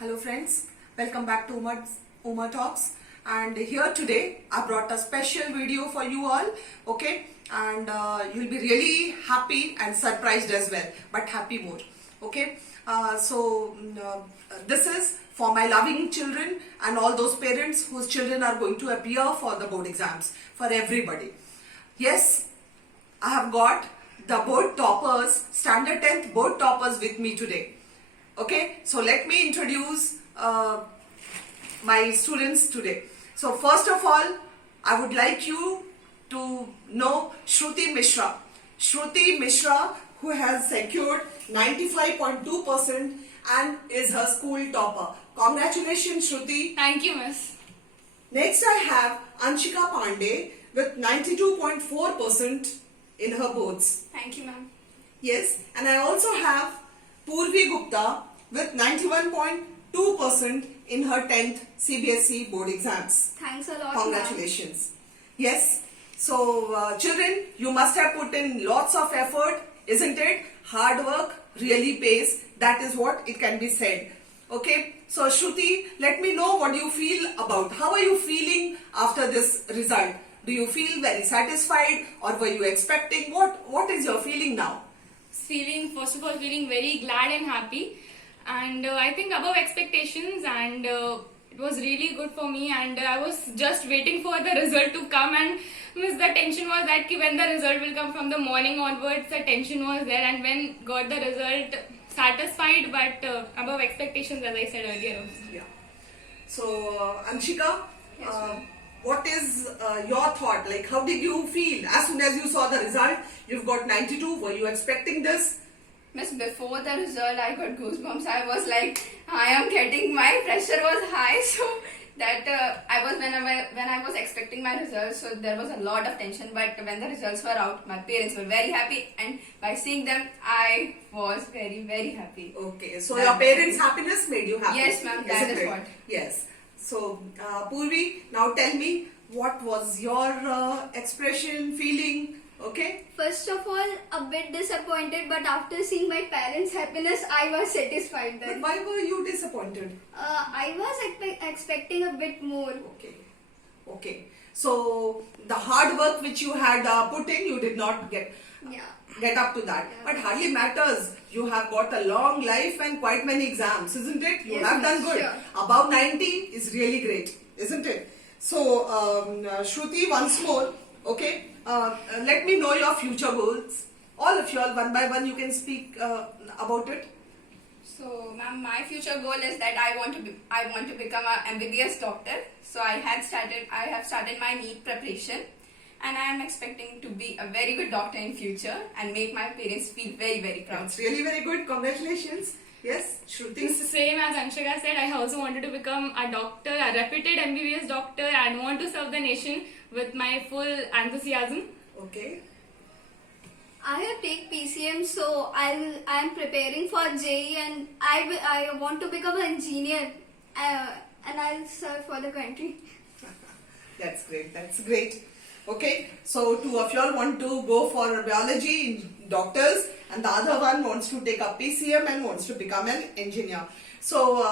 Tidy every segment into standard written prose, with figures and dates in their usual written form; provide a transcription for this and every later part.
Hello friends, welcome back to Uma Talks, and here today I brought a special video for you all, okay, and you'll be really happy and surprised as well, but happy more, okay. This is for my loving children and all those parents whose children are going to appear for the board exams, for everybody. Yes, I have got the board toppers, standard 10th board toppers with me today. Okay, so let me introduce my students today. So first of all, I would like you to know Shruti Mishra. Shruti Mishra, who has secured 95.2% and is her school topper. Congratulations, Shruti. Thank you, Miss. Next I have Anshika Pandey with 92.4% in her boards. Thank you, ma'am. Yes, and I also have Purvi Gupta with 91.2% in her 10th CBSE board exams. Thanks a lot, Congratulations. Yes, so children, you must have put in lots of effort, isn't it? Hard work really pays. That is what it can be said. Okay, so Shruti, let me know what you feel about. How are you feeling after this result? Do you feel very satisfied or were you expecting? What is your feeling now? First of all, feeling very glad and happy. And I think above expectations, and it was really good for me. And I was just waiting for the result to come, and Miss, the tension was that when the result will come from the morning onwards, the tension was there. And when got the result, satisfied, but above expectations, as I said earlier also. Yeah. So Anshika, Yes, what is your thought? Like, how did you feel as soon as you saw the result? You've got 92. Were you expecting this? Miss, before the result, I got goosebumps. I was like, my pressure was high, so that I was when I was expecting my results, so there was a lot of tension. But when the results were out, my parents were very happy, and by seeing them, I was very, very happy. Okay, so your parents' happiness made you happy. Yes, ma'am, that isn't is it? what. Yes. So Purvi, now tell me, what was your expression, feeling? Okay. First of all, a bit disappointed, but after seeing my parents' happiness, I was satisfied But then. why were you disappointed? I was expecting a bit more. Okay. Okay. So the hard work which you had put in, you did not get up to that. Yeah. But hardly matters. You have got a long life and quite many exams, isn't it? You Yes, have done miss, good. sure. Above 90 is really great, isn't it? So Shruti, once more, okay. Let me know your future goals. All of you all, one by one, you can speak about it. So, ma'am, my future goal is that I want to become a MBBS doctor. So I have started my NEET preparation, and I am expecting to be a very good doctor in future and make my parents feel very, very proud. That's really very good. Congratulations. Yes, Shruti. Same as Anshika said, I also wanted to become a doctor, a reputed MBBS doctor, and want to serve the nation with my full enthusiasm. Okay. I have taken PCM, so I am preparing for JEE, and I want to become an engineer, and I'll serve for the country. That's great. That's great. Okay, so two of y'all want to go for biology doctors, and the other one wants to take up PCM and wants to become an engineer. So,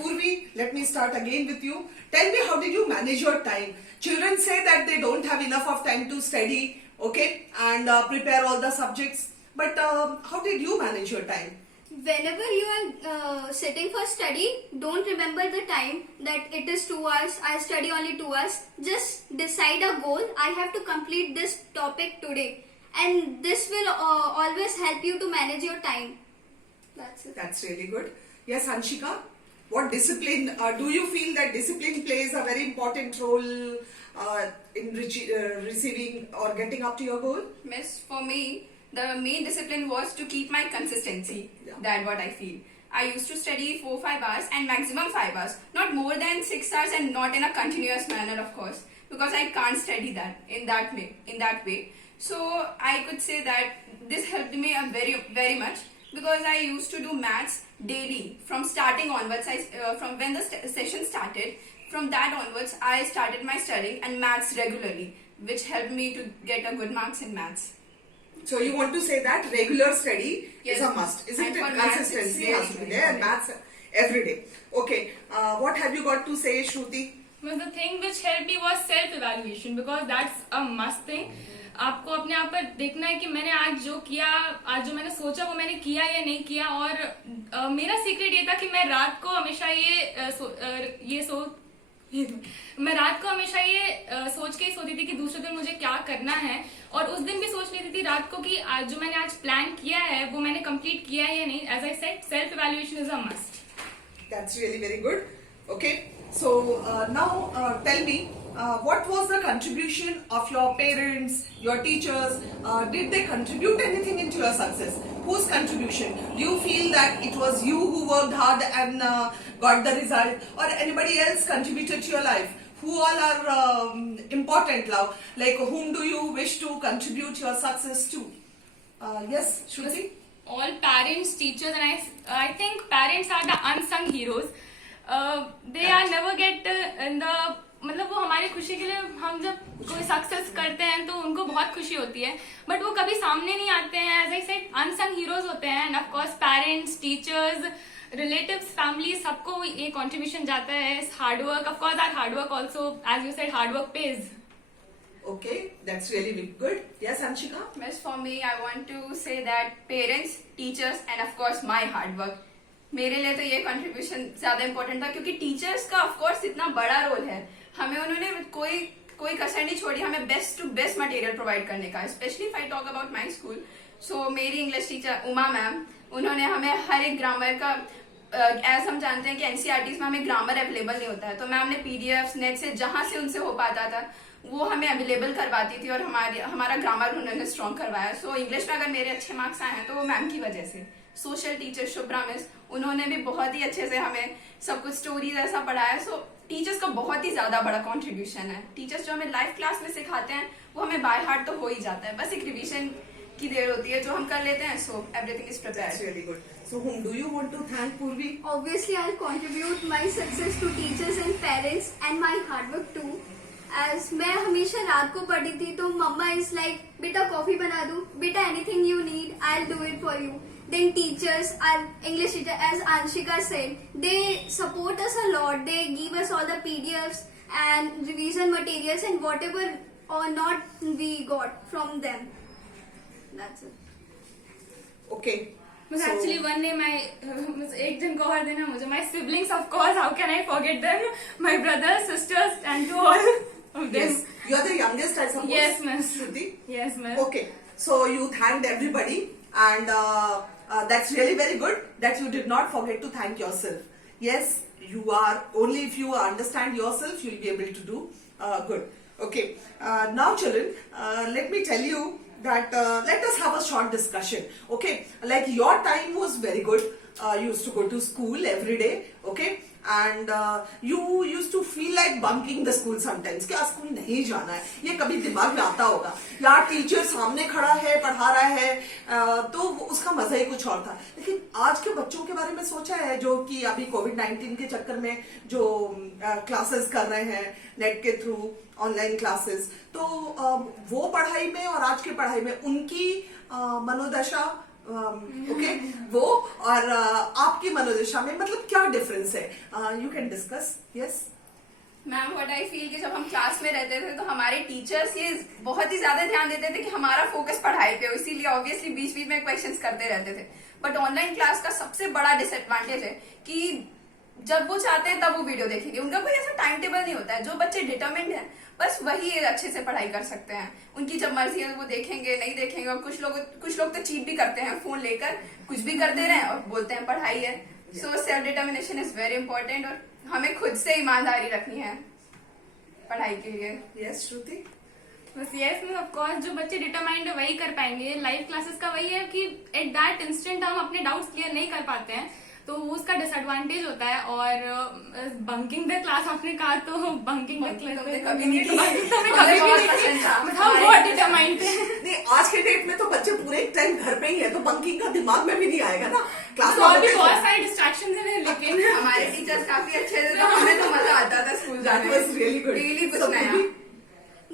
Purvi, let me start again with you. Tell me, how did you manage your time? Children say that they don't have enough of time to study, okay, and prepare all the subjects. But how did you manage your time? Whenever you are sitting for study, don't remember the time that it is 2 hours. I study only 2 hours. Just decide a goal. I have to complete this topic today, and this will always help you to manage your time. That's it. That's really good. Yes, Anshika, what discipline, do you feel that discipline plays a very important role in receiving or getting up to your goal? Miss, for me, the main discipline was to keep my consistency. Yeah. That's what I feel. I used to study 4-5 hours and maximum 5 hours, not more than 6 hours, and not in a continuous manner, of course, because I can't study that in that way. So I could say that this helped me very, very much, because I used to do maths daily from starting onwards. From when the session started, from that onwards, I started my studying and maths regularly, which helped me to get a good marks in maths. So you want to say that regular study Yes. is a must, isn't And it? for maths, it's Consistency very, has to be very there, and important. maths every day. Okay, what have you got to say, Shruti? Well, the thing which helped me was self-evaluation because that's a must thing. आपको अपने आप पर देखना है कि मैंने आज जो किया, आज जो मैंने सोचा वो मैंने किया या नहीं किया. और मेरा सीक्रेट ये था कि मैं रात को हमेशा मैं रात को हमेशा ये सोच के ही सोती थी कि दूसरे दिन मुझे क्या करना है. और उस दिन भी सोच लेती थी रात को कि आज जो मैंने आज प्लान किया है वो मैंने कंप्लीट किया है या नहीं. As I said, self evaluation is a must. That's really very good. Okay, so now tell me, what was the contribution of your parents, your teachers? Did they contribute anything into your success? Whose contribution? Do you feel that it was you who worked hard and got the result, or anybody else contributed to your life? Who all are important now? Like whom do you wish to contribute your success to? Yes, Shruti? All parents, teachers, and I think parents are the unsung heroes. They are never get in the मतलब वो हमारी खुशी के लिए, हम जब कोई success करते हैं तो उनको बहुत खुशी होती है, बट वो कभी सामने नहीं आते हैं. As I said, unsung heroes होते हैं. And of course parents, teachers, relatives, family, सबको ये कंट्रीब्यूशन जाता है. Hard work, of course our hard work also, as you said, hard work pays. Okay, that's really good. Yes, Anshika? Miss, for me, I want to say that parents, teachers and of course my hard work. मेरे लिए तो ये contribution ज्यादा important था क्योंकि teachers का of course इतना बड़ा रोल है. हमें उन्होंने कोई कसर नहीं छोड़ी हमें best to best material provide करने का. Specially if I talk about my school, so मेरी इंग्लिश टीचर उमा मैम, उन्होंने हमें हर एक ग्रामर का एज हम जानते हैं कि एनसीईआरटी में हमें ग्रामर अवेलेबल नहीं होता है, तो मैम ने पीडीएफ नेट से जहां से उनसे हो पाता था वो हमें अवेलेबल करवाती थी और हमारा ग्रामर उन्होंने स्ट्रॉन्ग करवाया. सो इंग्लिश में अगर मेरे अच्छे मार्क्स आए हैं तो वो मैम की वजह से. सोशल टीचर शुभ्रा मिस, उन्होंने भी बहुत ही अच्छे से हमें सब कुछ स्टोरीज ऐसा पढ़ाया. सो टीचर्स का बहुत ही ज्यादा बड़ा कंट्रीब्यूशन है. टीचर्स जो हमें लाइव क्लास में सिखाते हैं वो हमें बाय हार्ट तो हो ही जाता है, बस एक रिविजन की देर होती है जो हम कर लेते हैं. So everything is That's prepared. really good. So whom do you want to thank, Purvi? Obviously, I'll contribute my success to teachers and parents and my hard work too. As मैं हमेशा रात को पढ़ी थी तो मम्मा इज लाइक, बेटा coffee बना दूं, बेटा anything you need I will do it for you. Then teachers, our English teacher, as Anshika said, they support us a lot. They give us all the PDFs and revision materials and whatever or not we got from them. That's it. Okay. But So- actually one day my एक दिन को और देना मुझे, my siblings of course, how can I forget them, my brothers, sisters and to all of them. Yes, you are the youngest, I suppose. Yes, miss. Shruti? Yes, miss. Okay, so you thanked everybody, and that's really very good that you did not forget to thank yourself. Yes, you are, only if you understand yourself, you'll be able to do good. Okay, now children, let me tell you that let us have a short discussion. Okay, like your time was very good. You used to go to school every day. Okay, and you used to feel like bunking the school sometimes कि आज school नहीं जाना है. ये कभी दिमाग में आता होगा यार, टीचर सामने खड़ा है पढ़ा रहा है, तो उसका मजा ही कुछ और था. लेकिन आज के बच्चों के बारे में सोचा है जो कि अभी कोविड-19 के चक्कर में जो क्लासेस कर रहे हैं नेट के थ्रू, ऑनलाइन क्लासेस, तो वो पढ़ाई में और आज की पढ़ाई में उनकी मनोदशा, ओके, वो और आपकी मनोदशा में मतलब क्या डिफरेंस है? You can discuss. Yes ma'am, what I feel कि जब हम क्लास में रहते थे तो हमारे टीचर्स ये बहुत ही ज्यादा ध्यान देते थे कि हमारा फोकस पढ़ाई पे हो, इसीलिए ऑब्वियसली बीच बीच में क्वेश्चंस करते रहते थे. बट ऑनलाइन क्लास का सबसे बड़ा डिसएडवांटेज है कि जब वो चाहते हैं तब वो वीडियो देखेंगे. उनका कोई ऐसा टाइम टेबल नहीं होता है. जो बच्चे डिटरमिन्ड हैं बस वही अच्छे से पढ़ाई कर सकते हैं. उनकी जब मर्जी है वो देखेंगे, नहीं देखेंगे. और कुछ लोग तो चीट भी करते हैं, फोन लेकर कुछ भी कर दे रहे हैं और बोलते हैं पढ़ाई है. So self determination is very important और हमें खुद से ईमानदारी रखनी है पढ़ाई के लिए. यस श्रुति? बस यस में ऑफ कोर्स जो बच्चे डिटरमाइंड है वही कर पाएंगे. लाइव क्लासेस का वही है कि एट दैट इंस्टेंट हम अपने डाउट्स क्लियर नहीं कर पाते हैं, तो उसका डिसएडवांटेज होता है. और बंकिंग द क्लास आपने कहा, तो बंकिंग द क्लास कभी नहीं की. कभी बहुत नहीं पसंद था. बहुत डिटरमाइंड थे. नहीं, आज के डेट में तो बच्चे पूरे टाइम घर पे ही है, तो बंकिंग का दिमाग में भी नहीं आएगा ना. क्लास और भी बहुत सारे डिस्ट्रैक्शन हैं, लेकिन हमारे टीचर्स काफी अच्छे थे तो हमें तो मजा आता था स्कूल जाने में. That was really good. Daily कुछ So, नया. Purvi?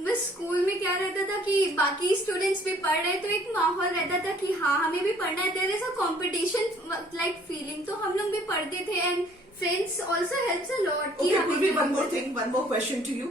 बस स्कूल में क्या रहता था कि बाकी स्टूडेंट्स भी पढ़ रहे तो एक माहौल रहता था कि हाँ हमें भी पढ़ना है, there is a competition like feeling, तो हम लोग भी पढ़ते थे and friends also helps a lot कि Okay, हमें Purvi, भी one more पढ़ते थे। thing, one more question to you.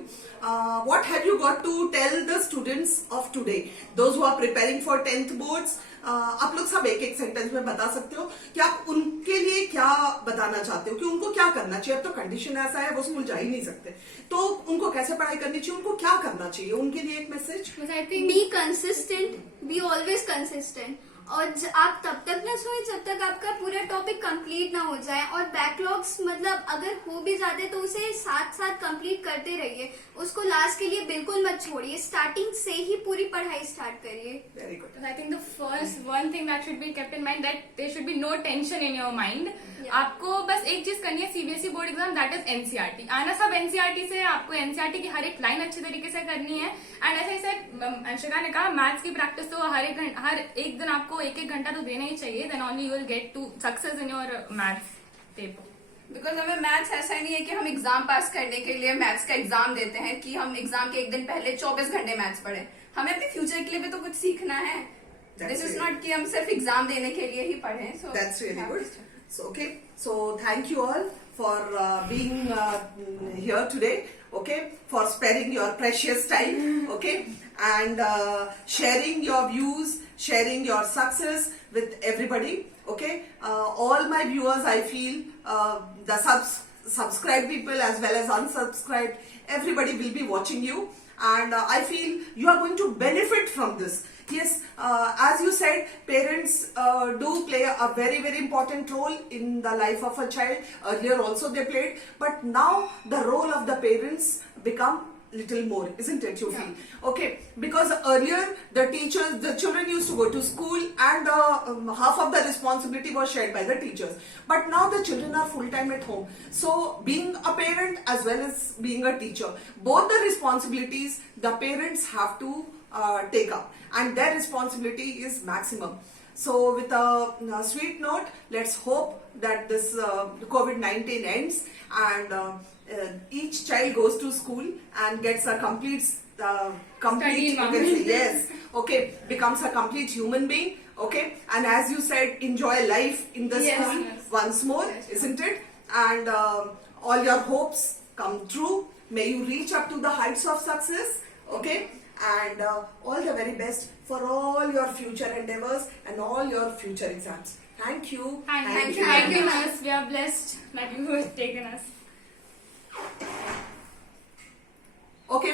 What have you got to tell the students of today, those who are preparing for 10th boards? आप लोग सब एक एक सेंटेंस में बता सकते हो कि आप उनके लिए क्या बताना चाहते हो, कि उनको क्या करना चाहिए। अब तो कंडीशन ऐसा है, वो स्कूल जा ही नहीं सकते, तो उनको कैसे पढ़ाई करनी चाहिए, उनको क्या करना चाहिए, उनके लिए एक message. Because I think be consistent, be always consistent, और आप तब तक ना सोए जब तक आपका पूरा टॉपिक कंप्लीट ना हो जाए, और बैकलॉग्स मतलब अगर हो भी जाते तो उसे साथ साथ कंप्लीट करते रहिए, उसको लास्ट के लिए बिल्कुल मत छोड़िए, स्टार्टिंग से ही पूरी पढ़ाई स्टार्ट करिए। Very good. I think the first one thing that should be kept in mind that there should be no tension in your mind. Yeah. आपको बस एक चीज करनी है, CBSE board exam, that is NCERT. आना सब NCERT से, आपको एनसीईआरटी की हर एक लाइन अच्छी तरीके से करनी है। एंड ऐसे ऐसे अंशिका ने कहा, मैथ्स की प्रैक्टिस तो हर एक दिन आपको एक एक घंटा तो देना ही चाहिए, then only you will get to success in your maths paper. Because हमें मैथ्स ऐसा नहीं है कि हम एग्जाम पास करने के लिए मैथ्स का एग्जाम देते हैं कि हम एग्जाम के एक दिन पहले 24 घंटे मैथ्स पढ़े। हमें अपने फ्यूचर के लिए भी तो कुछ सीखना है। दिस इज नॉट कि हम सिर्फ एग्जाम देने के लिए ही पढ़े। सो That's really good. So, okay. So, thank you all for being here today. Okay, for sparing your precious time. Okay, and sharing your views, sharing your success with everybody. Okay, all my viewers, I feel the subscribed people as well as unsubscribed, everybody will be watching you, and I feel you are going to benefit from this. Yes, as you said, parents do play a very very important role in the life of a child. Earlier also they played, but now the role of the parents become little more, isn't it, you feel? Okay, because earlier the children used to go to school, and half of the responsibility was shared by the teachers, but now the children are full time at home. So being a parent as well as being a teacher, both the responsibilities the parents have to take up, and their responsibility is maximum. So with a sweet note, let's hope that this COVID-19 ends, and each child goes to school and gets a complete Study you can say, yes, okay, becomes a complete human being. Okay, and as you said, enjoy life in the Yes, school yes. once more, Yes, isn't it? And all your hopes come true. May you reach up to the heights of success. Okay, and all the very best for all your future endeavors and all your future exams. Thank you. Thank you. Thank you, us. We are blessed that you have taken us. Okay.